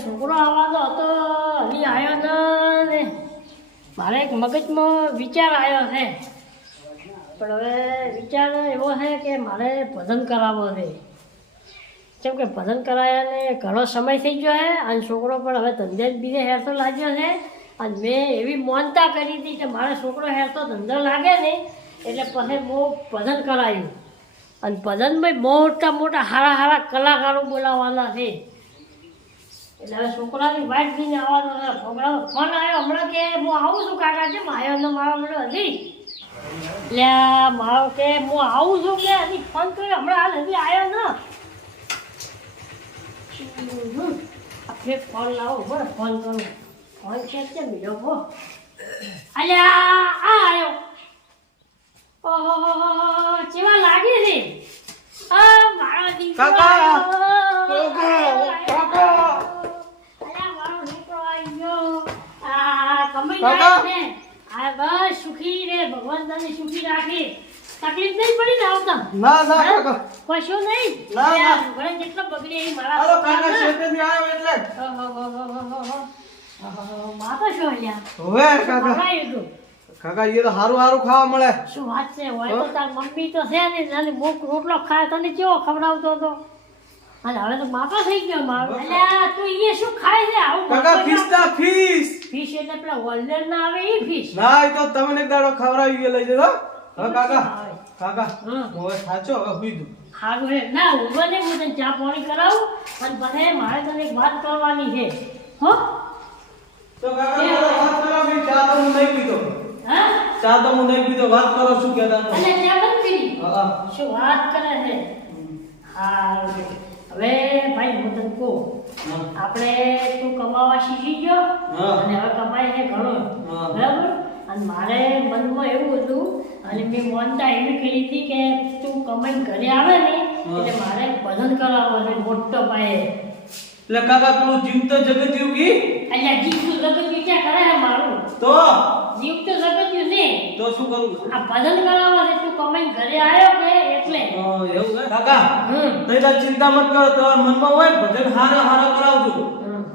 છોકરો આવવાનો હતો, હજી આવ્યો ને મારે મગજમાં વિચાર આવ્યો છે. પણ હવે વિચાર એવો છે કે મારે ભજન કરાવવો છે. કેમ કે ભજન કરાયાને ઘણો સમય થઈ ગયો છે અને છોકરો પણ હવે ધંધે જ બીજે હેરતો લાગ્યો છે. અને મેં એવી માનતા કરી હતી કે મારો છોકરો હેરતો ધંધો લાગે ને એટલે પછી બહુ ભજન કરાયું. અને ભજનમાં મોટા મોટા સારા સારા કલાકારો બોલાવવાના છે. એટલે હવે છોકરાની વાઈટ થઈને આવવાનો છે. છોકરાનો ફોન આવ્યો. હમણાં કે હું આવું છું કાકા છે આવ્યો ને મારો મળ્યો હજી. એટલે મારો કે હું આવું છું કે હજી ફોન કર્યો. હમણાં હાલ હજી આવ્યો ને. આપણે ફોન લાવો. બરાબર ફોન કરું. ફોન છે બીજો હો. અલ્યા, આ આવ્યો. ઓહો કેવા લાગે છે આ મારા દીકરો કાકા! કાકા! અલ્યા, મારો દીકરો આવ્યો. આ કમાઈને કાકા! ને. આ બસ સુખી રે ભગવાન તને સુખી રાખે તકલીફ નહીં પડી ને આવતા ના ના કાકા કશું નહીં ના, ના. ઘરે જેટલો બગડી એ મારા હાલો કાકા છોકરાને. શેતેથી આવ્યો એટલે ઓહોહોહોહોહો. ઓહોહો, માતા છો અલ્યા હવે કાકા ખવડાવ્યું તું. કાકા એ તો હારું હારું ખાવા મળે. શું વાત છે? હોય તો તાર મમ્મી તો છે ને નાની મોક રોટલો ખાય તને કેવો ખવડાવતો હતો? અને હવે તો માપા થઈ ગયો મારો. અલ્યા તું એ શું ખાય છે? આવું કાકા ફિશ ના ફિશ ફિશ એટલે પેલા હોલ્ડર ના આવે એ ફિશ ના એ તો તમને એક દાડો ખવડાવી ગયો લઈ જજો હા. કાકા કાકા. હવે સાચો હવે હુઈ દઉં સારું હે. ના ઊભો ને હું તને ચા પાણી કરાવું અને પછી મારે તને એક વાત કરવાની છે. હો? તો કાકા મારો વાત કરો ભઈ ચા તો હું નહીં પીતો હા ચા તો મને પીતો વાત કરો શું કહેતા અને ચા બંધ કરી હા. શું વાત કરે છે? હા હવે ભાઈ હું તને કહું. આપણે તું કમાવા શીખી ગયો અને હવે કમાય છે ઘણો. બરાબર? અને મારે મનમાં એવું હતું અને મેં મોનતા એવી કરી હતી કે તું કમાઈને ઘરે આવે ને એટલે મારે ભજન કરાવવો છે મોટો પાયે. એટલે કાકા પેલું જીવતો જગત કી? અહીંયા જીવ જગત વિચાર કરે મારું. તો? જીવ તો જગત ને તો શું કરું આ ભજન કરાવવા છે તું કમાઈ ઘરે આવ્યો કે એટલે? ઓ એવું હે? કાકા હમ. તઈ તાર ચિંતા મત કરો તમારા મનમાં હોય ભજન હારા હારા કરાવજો.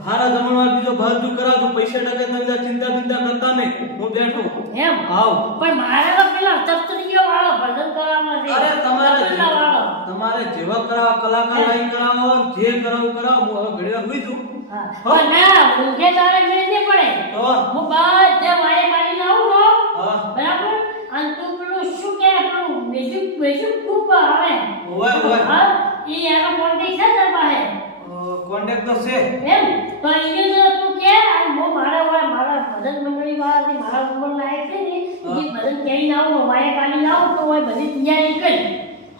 હારા જમણવાર બીજો જો કરાવજો પૈસા ટકે તમે ચિંતા ચિંતા કરતા નહીં. હું બેઠો. એમ? આવ. પણ મારે તો પેલા તત્રીય વાળો ભજન કરાવવા છે. અરે તમારે તમારે જેવા કરાવ કલાકાર આઈ કરાવો જે કરાવ કરાવ હું હવે ઘડી હોઈ જઉં. હા. ના ઊંઘે તારે મેળ નહીં પડે. તો હું બધે વાયે કાઢી લાવું હા. બરાબર? અને તું પેલું શું કે પેલું મ્યુઝિક મ્યુઝિક ખૂબ આવે. હોય હોય હા ઈ એનો કોન્ટેક્ટ છે તારા પાસે? કોન્ટેક્ટ તો છે. એમ? તો ઈ જો તું કે હું મારા વાળા મારા મદદ મંડળી વાળા મારા નંબર લાયક છે ને હા. મદદ કેરી લાવું વાયે પાણી લાવું તો હોય બધી તૈયારી કરી.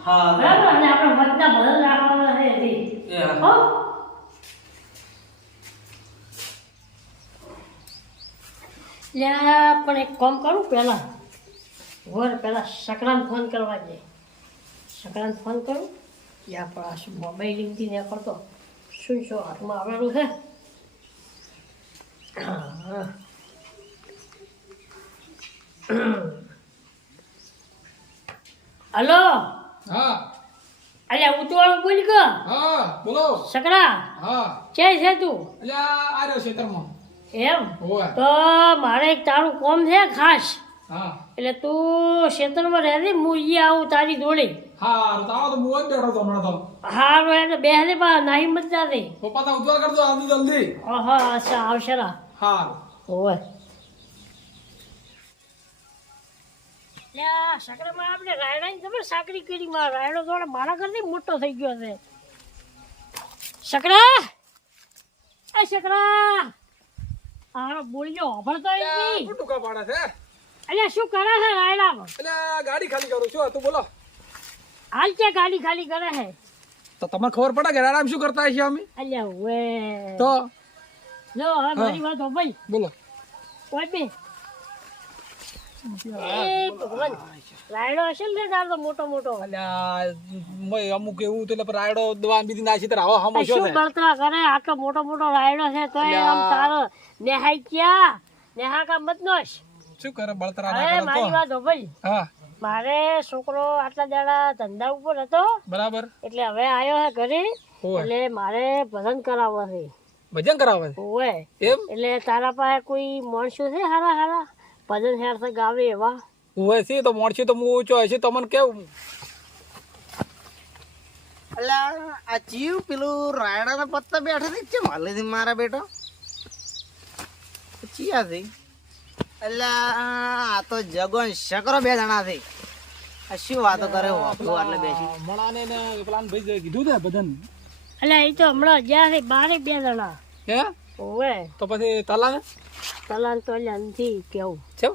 હા. બરાબર? અને આપણે વચના ભજન રાખવાના છે. એ હા. લ્યા પણ એક કામ કરું પહેલાં. વર પહેલાં સકરાને ફોન કરવા જઈએ સકરાને ફોન કરું. એ પણ આ મોબાઈલ લીધી ને કરતો શું શું હાથમાં આવવાનું છે? હા. હલો? હા. અલ્યા ઉતવાળું બોલ કે. હા બોલો. સકરા હા. કે છે તું? અલ્યા આ રહ્યો ખેતરમાં એમ? તો મારે એક તારું કોમ છે ખાસ. એટલે તું ક્ષેત્રમાં રહેજે હું ઈ આવું તારી જોડે. હા તો આવો તો હું બેઠો હતો હમણાં તો. હારું એટલે બેહને પા નાહી મત જાતે પપ્પા તો ઉજવાળ કરજો આવતી જલ્દી. ઓહો અચ્છા આવશે રા. હા ઓવે. લ્યા સકરામાં આપણે રાયડાની ખબર સાકરી કરી માં? રાયડો થોડો મારા કરતી મોટો થઈ ગયો છે. શકરા એ શકરા હારો બોલજો હભળતો નથી ટૂંકા પાડે છે? અલ્યા શું કરે છે રાયડામાં? અલ્યા ગાડી ખાલી કરું છું તું બોલો. હાલ કે ગાડી ખાલી કરે છે? તો તમને ખબર પડે કે આરામ શું કરતા છીએ અમે? અલ્યા વે તો? જો હવે મારી વાત હો ભાઈ બોલો. કોઈ બે. મોટો મોટો. અમુક એવું તો એટલે રાયડો દવા બીજી નાખી તો આવો હમો શું બળતરા કરે? આટલો મોટો મોટો રાયડો છે તો આમ તારો નેહાઈ ક્યાં? નેહા કા મત શું કરે બળતરા ના હવે મારી વાત હો હા. મારે છોકરો આટલા દાડા ધંધા ઉપર હતો. બરાબર. એટલે હવે આવ્યો છે ઘરે. એટલે મારે ભજન કરાવવા છે. ભજન કરાવવા છે એમ? એટલે તારા પાસે કોઈ માણસો છે હારા હારા? ભજન હેર છે ગાવે એવા? હોય છે તો મોણસી તો હું ઊંચો હશે તમને કેવું? અલા આ ચીવ પેલું રાયડાના પત્તા બેઠા છે ચેમ માલે છે મારા બેટો. ચિયા છે. અલા આ તો જગો શકરો બે જણા છે. આ શું વાતો કરે? હોતું એટલે બેસી. મણાને ને પેલાને ભાઈ કીધું ને ભજન. અલ્યા એ તો હમણાં ગયા છે બારે બે જણા. હે? ઓવે. તો પછી તલાને તલાન તો એટલે નથી કેવું? કેમ?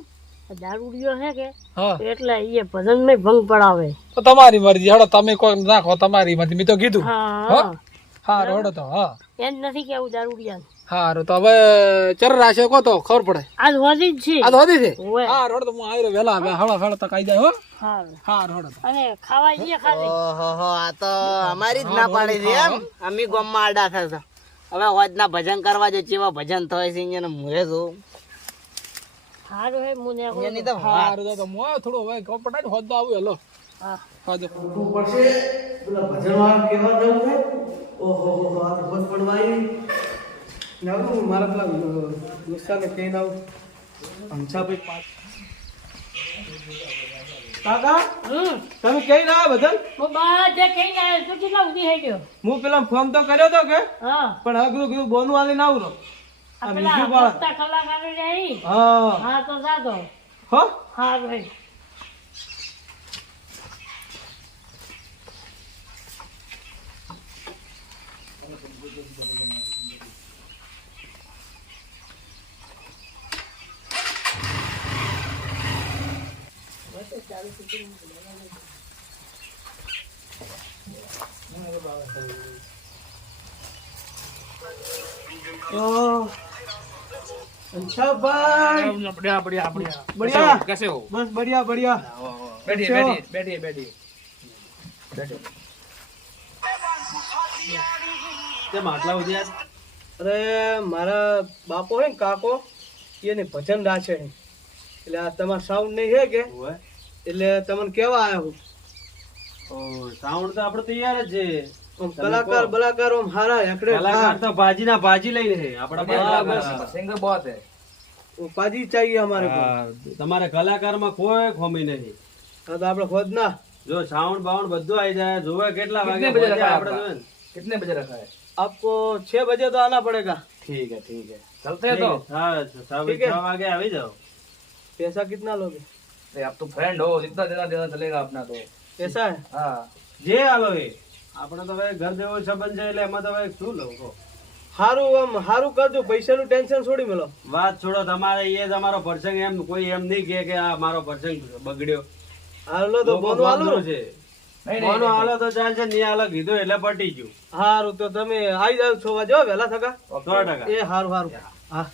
દારૂડિયો છે કે? હા. એટલે એ ભજનમાં ભંગ પડાવે. તો તમારી મરજી. હડો તમે કોઈ નાખો તમારી મરજી. મેં તો કીધું. હા હા? રોડો તો હા. એમ નથી કેવું દારૂડિયા હારું તો. હવે ચર રાશે કો તો ખબર પડે. આજ હોદી જ છે. આજ હોદી છે? હા રોડ તો હું આવી વેલા હવે. હળો હળો તો કાઈ જાય હો. હા. હા રોડ અને ખાવા જઈએ ખાલી. ઓહો આ તો અમારી જ ના પાડી છે એમ. અમે ગામમાં આડા થતા હવે હોજના ભજન કરવા જો ચેવા ભજન થાય છે એને મુએ જો હારું હે મુને એની તો. હારું તો મો થોડો હવે કપડા પડે ને હોદ તો આવું હેલો. હા. હા જો. પડશે પેલા ભજન વાળા કેવા જવું છે. ઓહો હો હો આ તો બસ પડવાઈ હું મારા પેલા દોસ્તાને કહીને આવું. હંસાભાઈ પાંચ કાકા તમે કઈ ના ભજન હું બધે કઈ ના તું કેટલા ઉધી થઈ ગયો? હું પેલા ફોન તો કર્યો તો કે હા. પણ અઘરું કીધું બોનું આલી ના આવરો. આ બીજું કલાકારો હા. હા તો સાતો હો? હા હંસાભાઈ बढ़िया बढ़िया बढ़िया बढ़िया कैसे हो બસ બઢિયા બઢિયા बैठिए अच्छा। बैठिए बैठिए बैठिए કેમ આટલા સુધી અરે મારા બાપો હે ને કાકો એને ભજન રાશે છે એટલે આ તમારા સાઉન્ડ નહીં છે કે એટલે તમને કેવા આવ્યા હું? સાઉન્ડ તો આપડે તૈયાર જ છે. કલાકાર બલાકાર ઓમ હારા એકડે કલાકાર તો ભાજી ના ભાજી લઈ રહે આપડા સિંગર બોત હે ભાજી ચાહીએ અમારે તમારે કલાકારમાં કોઈ ખોમી નહીં. તો આપણે ખોદ ના. જો સાઉન્ડ બાઉન્ડ બધું આવી જાય. જોવે કેટલા વાગે આપણે કેટલે બજે રખા આપકો 6 બજે તો આના પડેગા ઠીક હે ઠીક હે. ચલતે તો? હા 6 વાગે આવી જાઓ. પૈસા કિતના લોગે? अरे आप तो फ्रेंड हो जितना देना देना चलेगा अपना तो ऐसा है हाँ જે હાલો એ આપણે તો હવે ઘર જેવો સંબંધ છે એટલે એમાં તો હવે શું લઉં કહો? હારું આમ હારું કરજો પૈસાનું ટેન્શન છોડી મેલો વાત છોડો તમારે એ તમારો પ્રસંગ એમ કોઈ એમ નહીં કહે કે આ મારો પ્રસંગ બગડ્યો હાલો તો લોકો બોનું હાલો બોલતું છે નહીં, બોનો નહીં, હાલો તો ચાલશે નહીં હાલો કીધું એટલે પટી ગયું હારું તો તમે આવી જાવ છો વાગે હો, વહેલા થકા સો ટકા એ હારું હારું હા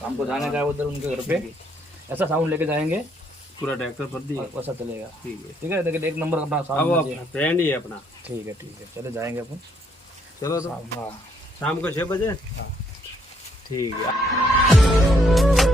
हमको जाने का है उधर उनके घर पे ऐसा साउंड लेके जाएंगे पूरा ट्रैक्टर पर दिए और वैसा चलेगा ठीक है ठीक है लेकिन एक नंबर अपना अब साउंड चाहिए। फ्रेंड ही है अपना ठीक है ठीक है चले जाएंगे अपन चलो तो हाँ शाम को छह बजे हाँ। ठीक है